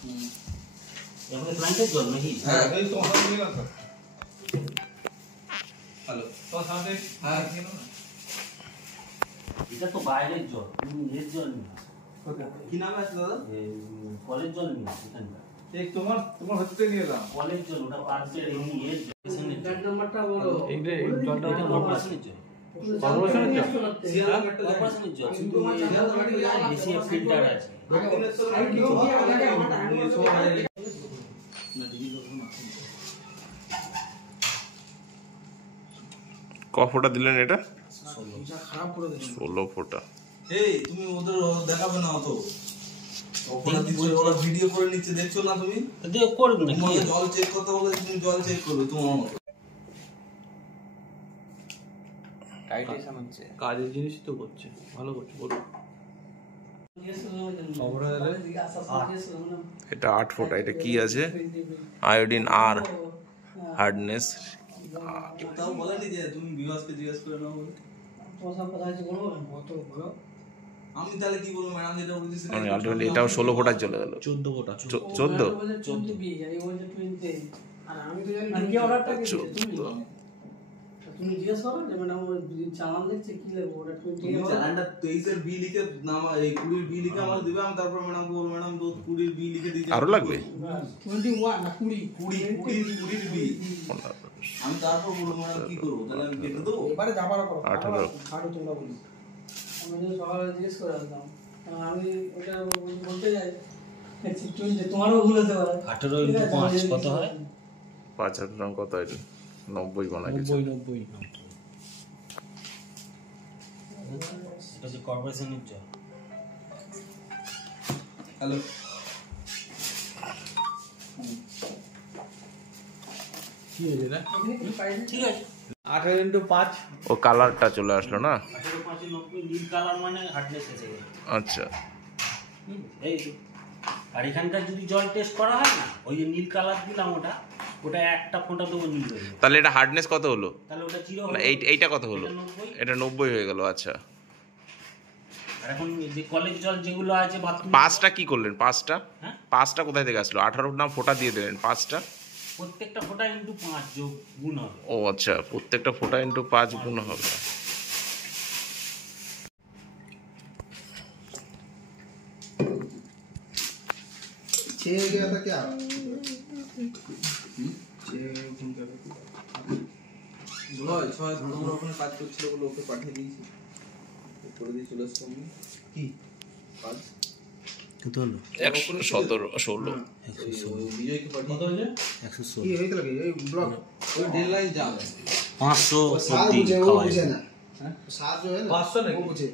এখানে ক্লায়েন্টের জল নাকি? হ্যাঁ এই তো হাত নিয়ে আসো। হ্যালো তো সাথে হ্যাঁ এটা তো বাইরের জল, এর জল না। কি নাম আছে দাদা? কলের জল না এখানটা। এই তোমার হতে নিয়ে এলাম কলের জল, ওটা পার্সেল এমনি এর জল। চার নাম্বারটা বলো। এই যে জলটা এটা কর্পোরেশনের জল। কর্পোরেশনের জল কর্পোরেশনের জল, কিন্তু বেশি ফিল্টার আছে। ক ফোঁটা দিলেন এটা? 16 ফোঁটা। এই তুমি ওদের দেখাবে না অত, ওরা দিচ্ছে, ওরা ভিডিও করে নিচ্ছে, দেখছো না তুমি? করবে না, তোমাকে জল চেক করতে বলে তুমি জল চেক করবে তোমার মতো। টাইটেশন হচ্ছে, কাজের জিনিস তো করছে, ভালো করছে, বলো। এটা 8 ফোঁটা। এটা কি আছে? আয়োডিন আর হার্ডনেস। তাও বলেনি যে তুমি বিভাসকে জিজ্ঞেস করে নাও বলে। আমি তাহলে কি বলবো ম্যাডাম, যেটা বলতেছি আলটিমেটলি এটাও 16 ফোঁটা চলে গেল। 14 ফোঁটা। 14 আর আমি তো জানি কি অর্ডারটা কি তুমি জিজ্ঞেস করো যে ম্যাডাম ওই চালান দেখছে কি লাগবে ওটা তুমি চালানটা 23 এর বি লিখে নাম, এই 20 এর বি লিখে আমাকে দিবে, আমি তারপর ম্যাডামকে বলবো ম্যাডাম তো 20 এর বি লিখে দিয়েছে। আরো লাগবে? 21 না 20 এর বি। আমি তারপর বলবো ম্যাডাম কি করব, তাহলে আমি কেটে দেবো। এবারে যাবার করো 18 খাটো তোমরা বলি। আমি যদি সকালে জিজ্ঞেস করে আসতাম, আমি ওটা বলতে যাই যে তোমারও ভুল হতে পারে। 18 × 5 কত হয়? 5 আর কত হয়? 90 বানা গেছে। 90 এটা যে কর্পোরেশনের জল। হ্যালো কি হয়েছে রে? ঠিক আছে, 18 × 5 ও কালারটা চলে আসলো না? 18 × 5 90, নীল কালার মানে হার্ডনেস এসে গেছে। আচ্ছা, এই তো। আর এখানকার যদি জল টেস্ট করা হয় না, ওই যে নীল কালার দিলাম, ওটা একটা ফোঁটা দেবো নীল হয়ে যাবে। তাহলে এটা হার্ডনেস কত হলো? তাহলে ওটা 0 না এইটা কত হলো? এটা 90 হয়ে গেল। আচ্ছা, আর এখন যে কলেজ জল যেগুলো আছে বাথরুম, 5টা কি করলেন? 5টা হ্যাঁ 5টা কোথায় থেকে আসলো? 18 নাম ফোঁটা দিয়ে দিলেন, 5টা প্রত্যেকটা ফোঁটা × 5 যোগ গুণ হবে। ও আচ্ছা, প্রত্যেকটা ফোঁটা ইন্টু 5 গুণ হবে। छह गया था क्या? ছয় আমরা ওখানে কাজ করছিল বলে ওকে পাঠিয়ে দিয়েছি, করে দিয়ে চলে আসলাম। কি কাজ কত হলো? 117 16 বিজয়কে পাঠিয়ে কত হয়েছে? 116 ये होई तो लगे ये ब्लॉक ওই ডেডলাইন যাবে 500 साल প্রতি मुझे वो খাওয়া मुझे যাবে। ना, साल जो है ना 500 नहीं वो मुझे